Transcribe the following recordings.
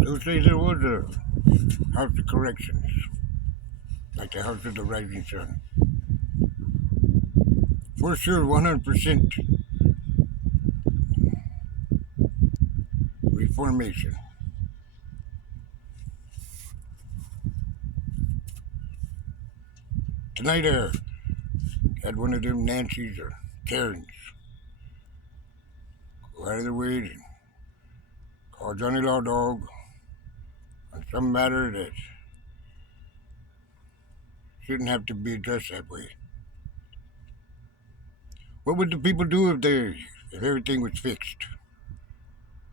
They'll say there was a house of corrections, like the house of the rising sun. For sure, 100% reformation. Tonight I had one of them Nancy's or Karens go out of their way and call Johnny Law Dog on some matter that shouldn't have to be addressed that way. What would the people do if everything was fixed?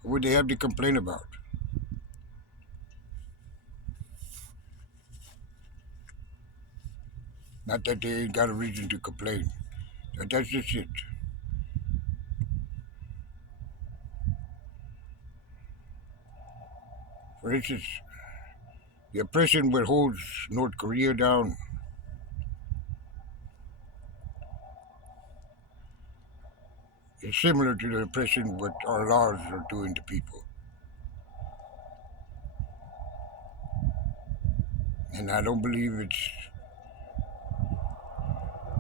What would they have to complain about? Not that they ain't got a reason to complain, but that's just it. For instance, the oppression that holds North Korea down is similar to the oppression what our laws are doing to people. And I don't believe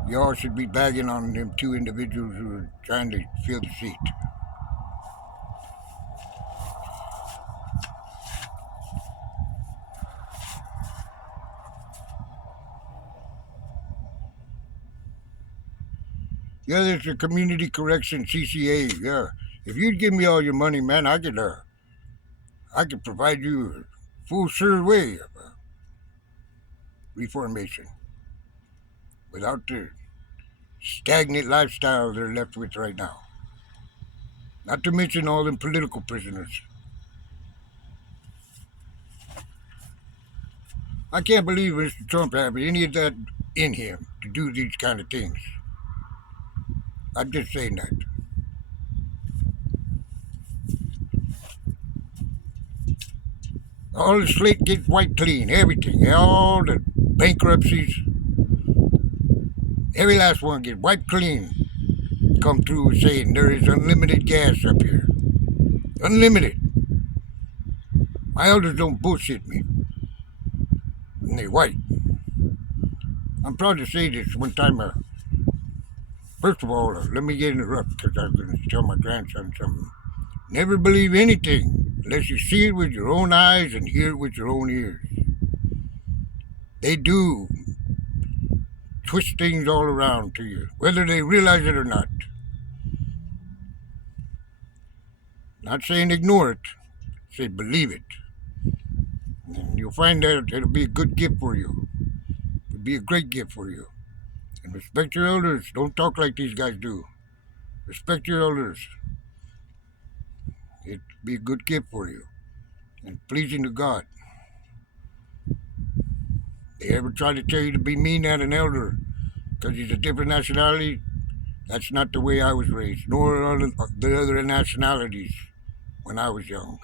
y'all should be bagging on them two individuals who are trying to fill the seat. Yeah, there's a community correction CCA. Yeah, if you'd give me all your money, man, I could provide you a full sure way of reformation without the stagnant lifestyle they're left with right now. Not to mention all them political prisoners. I can't believe Mr. Trump had any of that in him to do these kind of things. I'm just saying that. All the slate gets wiped clean, everything, all the bankruptcies, every last one gets wiped clean. Come through saying there is unlimited gas up here. Unlimited. My elders don't bullshit me. And they white. I'm proud to say this one time. First of all, let me get interrupted because I was going to tell my grandson something. Never believe anything unless you see it with your own eyes and hear it with your own ears. They do twist things all around to you, whether they realize it or not. Not saying ignore it, say believe it. And you'll find that it'll be a good gift for you. It'll be a great gift for you. And respect your elders. Don't talk like these guys do. Respect your elders. It'd be a good gift for you. And pleasing to God. They ever try to tell you to be mean at an elder because he's a different nationality? That's not the way I was raised, nor are the other nationalities when I was young.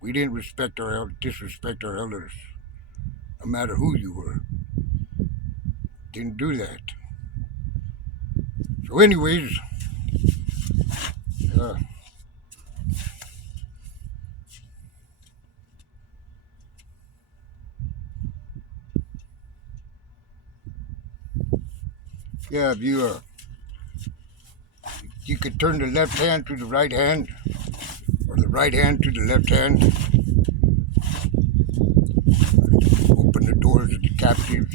We didn't disrespect our elders, no matter who you were. Didn't do that. So anyways, yeah, if you could turn the left hand to the right hand, or the right hand to the left hand, open the doors of the captives,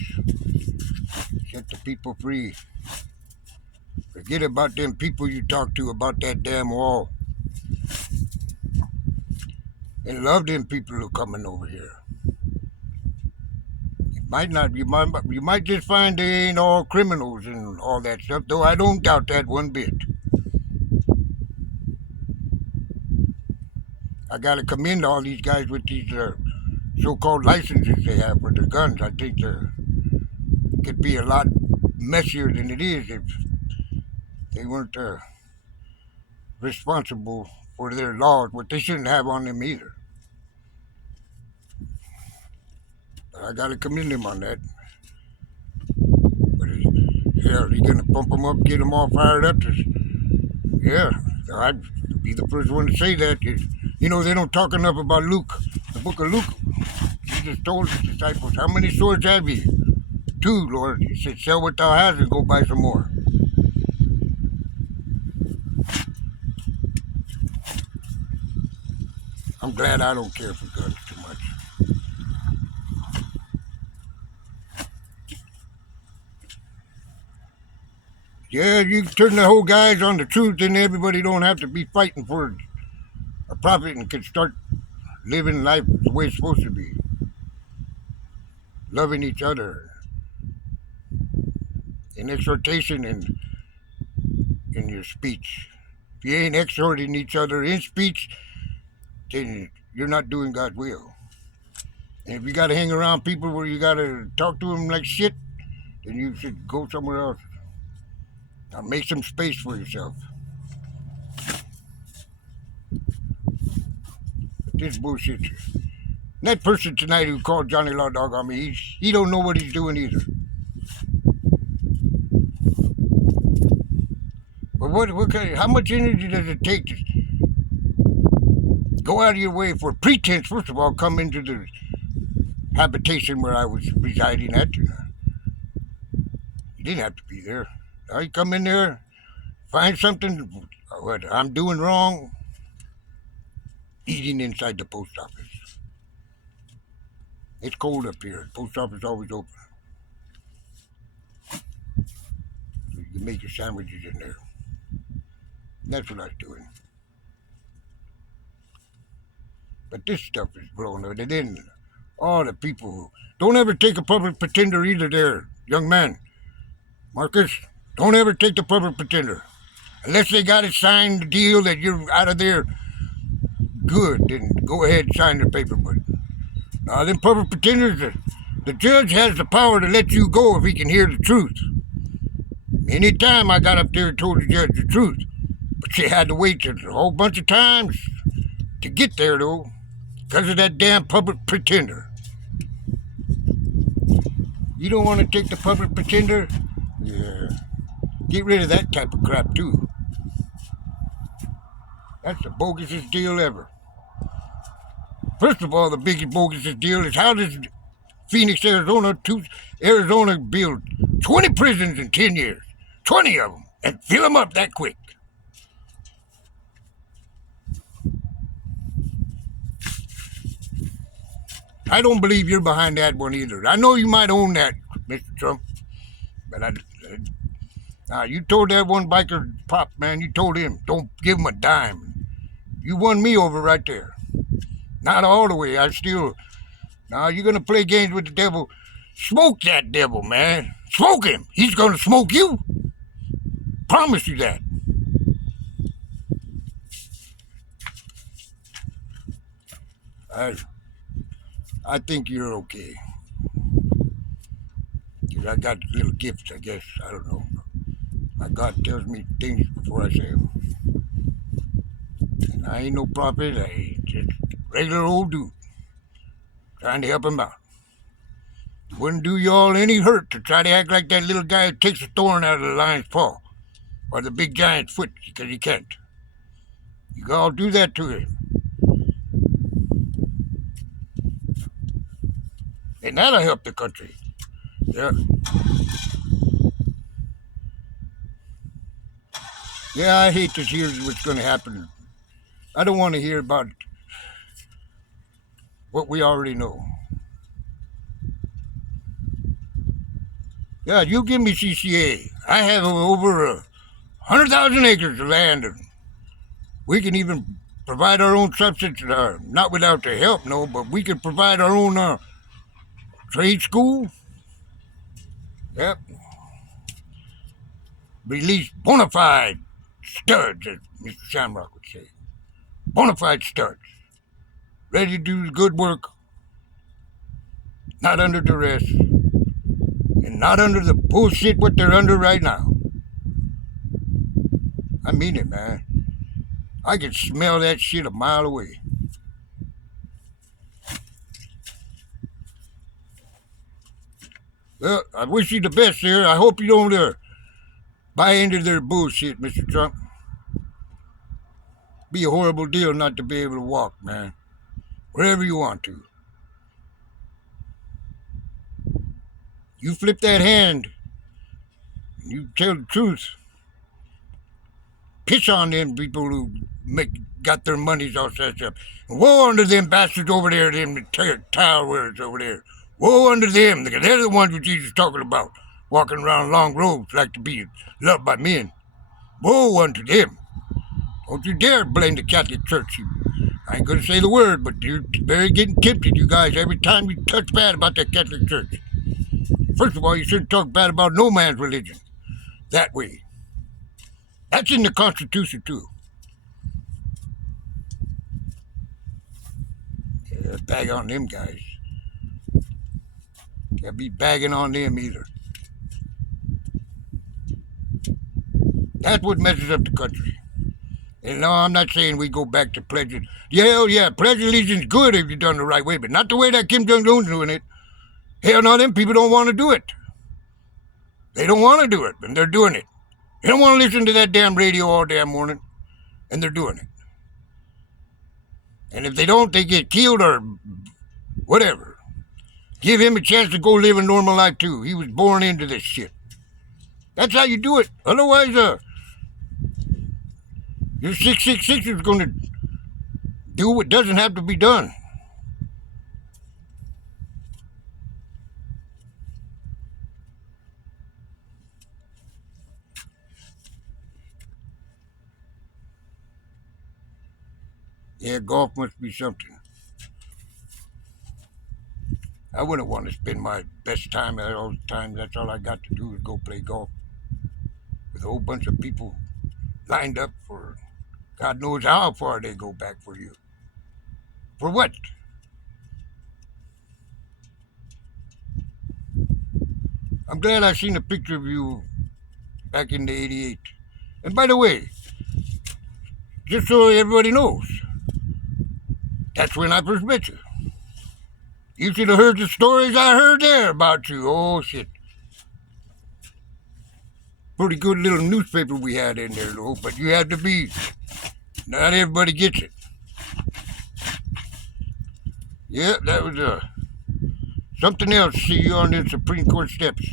set the people free. Forget about them people you talk to about that damn wall. And love them people who are coming over here. You might just find they ain't all criminals and all that stuff, though I don't doubt that one bit. I gotta commend all these guys with these so-called licenses they have for their guns. I think they could be a lot messier than it is if they weren't responsible for their laws, what they shouldn't have on them either. But I gotta commend them on that. But hell, are you gonna pump them up, get them all fired up? Yeah, I'd be the first one to say that. You know, they don't talk enough about Luke. The book of Luke, Jesus told his disciples, how many swords have you? 2, Lord. He said, sell what thou hast and go buy some more. I'm glad I don't care for guns too much. Yeah, you turn the whole guys on the truth, and everybody don't have to be fighting for a profit and can start living life the way it's supposed to be. Loving each other. In exhortation and in your speech. If you ain't exhorting each other in speech, then you're not doing God's will. And if you got to hang around people where you got to talk to them like shit, then you should go somewhere else. Now make some space for yourself. But this bullshit. That person tonight who called Johnny Law Dog on me, he don't know what he's doing either. But how much energy does it take to go out of your way for pretense? First of all, come into the habitation where I was residing at. You didn't have to be there. Now you come in there, find something what I'm doing wrong, eating inside the post office. It's cold up here. The post office is always open. So you can make your sandwiches in there. And that's what I was doing. But this stuff is blowing out. And then all the people who don't ever take a public pretender either there, young man. Marcus, don't ever take the public pretender. Unless they got a signed deal that you're out of there good, then go ahead and sign the paper. But now them public pretenders, the judge has the power to let you go if he can hear the truth. Anytime I got up there and told the judge the truth, but she had to wait a whole bunch of times to get there though, because of that damn public pretender. You don't want to take the public pretender? Yeah. Get rid of that type of crap too. That's the bogusest deal ever. First of all, the biggest bogusest deal is how does Phoenix, Arizona build 20 prisons in 10 years? 20 of them, and fill them up that quick. I don't believe you're behind that one either. I know you might own that, Mr. Trump, but you told that one biker pop, man, you told him, don't give him a dime. You won me over right there. Not all the way. You're going to play games with the devil. Smoke that devil, man. Smoke him. He's going to smoke you. Promise you that. I think you're okay. I got little gifts, I guess. I don't know. My God tells me things before I say them. And I ain't no prophet. I ain't just a regular old dude trying to help him out. Wouldn't do y'all any hurt to try to act like that little guy who takes a thorn out of the lion's paw or the big giant's foot because he can't. You all do that to him. And that'll help the country. Yeah. Yeah, I hate to hear what's going to happen. I don't want to hear about what we already know. Yeah, you give me CCA. I have over 100,000 acres of land. And we can even provide our own substance, not without the help, no, but we can provide our own trade school. Yep. Release bona fide studs, as Mr. Shamrock would say. Bona fide studs. Ready to do good work. Not under duress. And not under the bullshit what they're under right now. I mean it, man. I can smell that shit a mile away. Well, I wish you the best there. I hope you don't buy into their bullshit, Mr. Trump. Be a horrible deal not to be able to walk, man. wherever you want to. You flip that hand, you tell the truth. Piss on them people who got their monies all set up. Woe unto them bastards over there, them tile wearers over there. Woe unto them, because they're the ones that Jesus is talking about, walking around long roads like to be loved by men. Woe unto them. Don't you dare blame the Catholic Church. I ain't going to say the word, but you're very getting tempted, you guys, every time you touch bad about that Catholic Church. First of all, you shouldn't talk bad about no man's religion that way. That's in the Constitution, too. Yeah, bag on them guys. Can't be bagging on them either. That's what messes up the country. And no, I'm not saying we go back to pledging. Yeah, pledge allegiance good if you're done the right way, but not the way that Kim Jong-un's doing it. Hell no, them people don't want to do it. They don't want to do it, and they're doing it. They don't want to listen to that damn radio all damn morning, and they're doing it. And if they don't, they get killed or whatever. Give him a chance to go live a normal life too. He was born into this shit. That's how you do it. Otherwise, your 666 is going to do what doesn't have to be done. Yeah, golf must be something. I wouldn't want to spend my best time at all the time. That's all I got to do is go play golf with a whole bunch of people lined up for God knows how far they go back for you. For what? I'm glad I seen a picture of you back in the 88. And by the way, just so everybody knows, that's when I first met you. You should have heard the stories I heard there about you. Oh, shit. Pretty good little newspaper we had in there, though, but you had to be. Not everybody gets it. Yeah, that was something else to see you on the Supreme Court steps.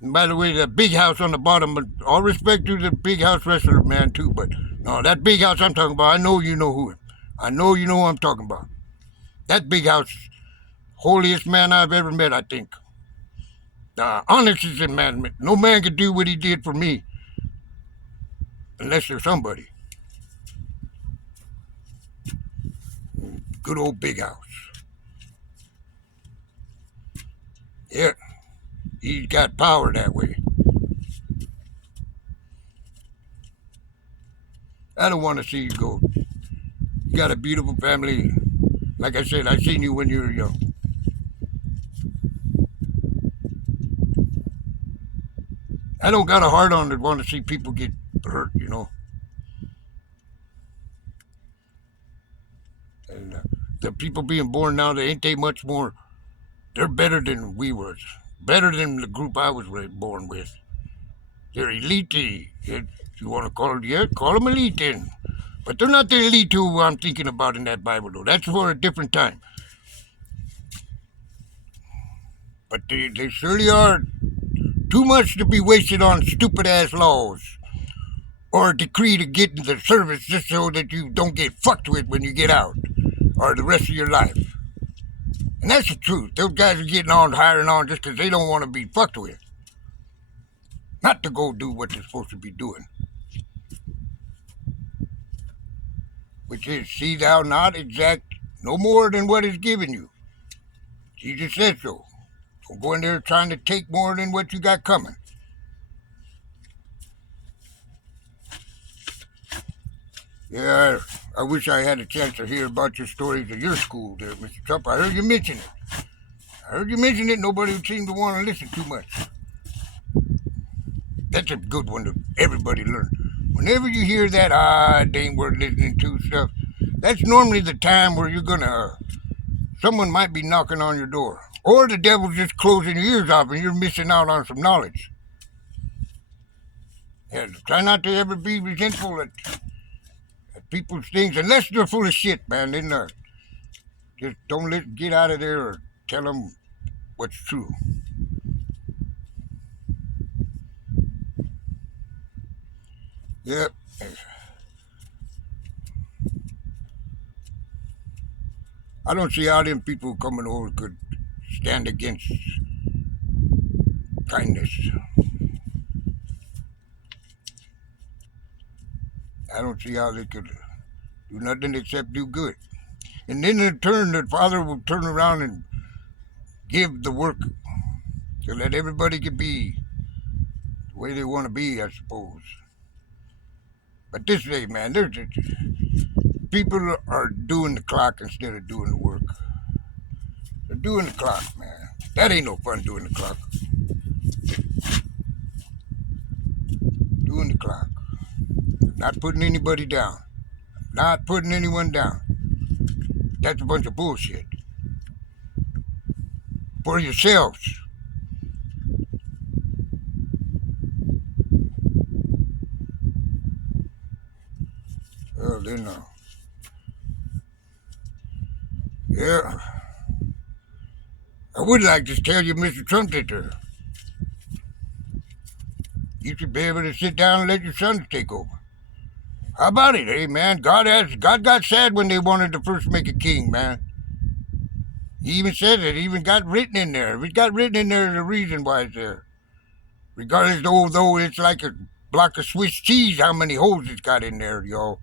And by the way, that big house on the bottom, all respect to the big house wrestler man, too, but no, that big house I'm talking about, I know you know who. I know you know who I'm talking about. That big house, holiest man I've ever met, I think. Honest is a man. No man could do what he did for me unless there's somebody. Good old big house. Yeah, he's got power that way. I don't want to see you go. You got a beautiful family. Like I said, I seen you when you were young. I don't got a heart on to want to see people get hurt, you know. And the people being born now, they ain't they much more. They're better than we was. Better than the group I was born with. They're elite. If you want to call it, yeah, call them elite then. But they're not the elite who I'm thinking about in that Bible, though. That's for a different time. But they surely are too much to be wasted on stupid-ass laws or a decree to get into the service just so that you don't get fucked with when you get out or the rest of your life. And that's the truth. Those guys are getting on, hiring on just because they don't want to be fucked with. Not to go do what they're supposed to be doing. Which is, see thou not exact no more than what is given you. Jesus said so. Don't go in there trying to take more than what you got coming. Yeah, I wish I had a chance to hear about your stories of your school there, Mr. Trump. I heard you mention it. Nobody would seem to want to listen too much. That's a good one to everybody learn. Whenever you hear that, it ain't worth listening to stuff, that's normally the time where you're gonna, someone might be knocking on your door. Or the devil's just closing your ears off and you're missing out on some knowledge. Yeah, try not to ever be resentful at people's things, unless they're full of shit, man, then just don't get out of there or tell them what's true. Yep. I don't see how them people coming over could stand against kindness. I don't see how they could do nothing except do good. And then in turn, the Father will turn around and give the work to let everybody can be the way they want to be, I suppose. But this day, man, people are doing the clock instead of doing the work. They're doing the clock, man. That ain't no fun doing the clock. Doing the clock. Not putting anybody down. Not putting anyone down. That's a bunch of bullshit. For yourselves. Well, then, yeah. I would like to tell you, Mr. Trump, that you should be able to sit down and let your sons take over. How about it, hey, man? God got sad when they wanted to first make a king, man. He even said it. It even got written in there. If it got written in there, there's a reason why it's there. Regardless, though it's like a block of Swiss cheese, how many holes it's got in there, y'all.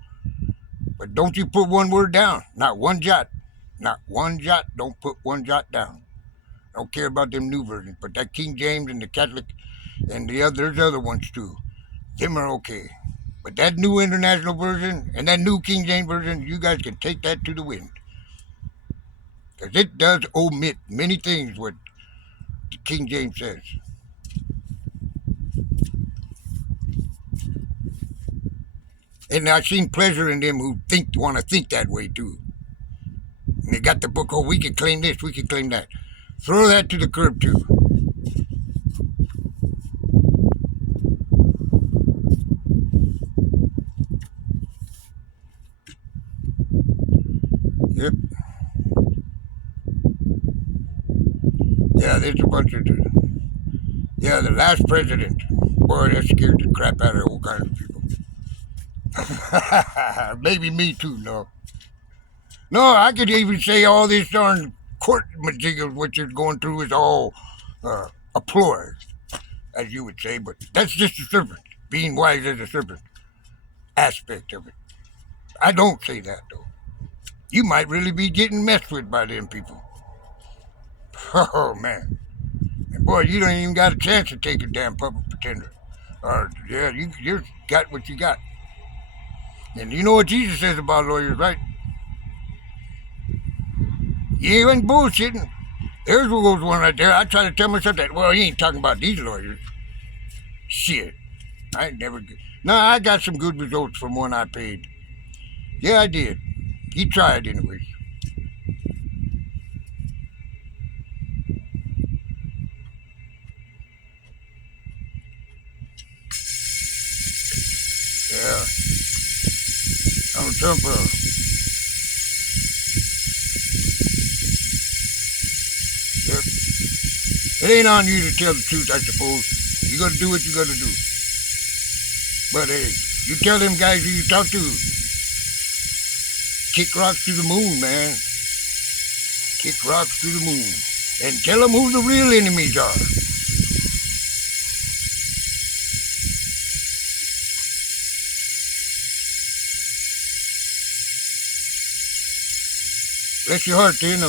But don't you put one word down. Not one jot. Not one jot. Don't put one jot down. I don't care about them new versions, but that King James and the Catholic and there's other ones too. Them are okay. But that new international version and that new King James version, you guys can take that to the wind. Because it does omit many things what the King James says. And I've seen pleasure in them who want to think that way too. And they got the book, oh, we can claim this, we can claim that. Throw that to the curb too. Yep. Yeah, there's a bunch of the last president. Boy, that scared the crap out of all kinds of people. Maybe me too, no. No, I could even say all this darn court material what you're going through is all a ploy, as you would say, but that's just a serpent, being wise as a serpent aspect of it. I don't say that, though. You might really be getting messed with by them people. Oh, man. And boy, you don't even got a chance to take a damn public pretender. Or, yeah, you got what you got. And you know what Jesus says about lawyers, right? You ain't bullshitting. There's one right there. I try to tell myself that, well, he ain't talking about these lawyers. Shit. I ain't never. No, I got some good results from one I paid. Yeah, I did. He tried, anyways. Yeah. Donald Trump, yep. It ain't on you to tell the truth, I suppose. You gotta do what you gotta do. But hey, you tell them guys who you talk to, kick rocks to the moon, man. Kick rocks to the moon. And tell them who the real enemies are. Bless your heart, then.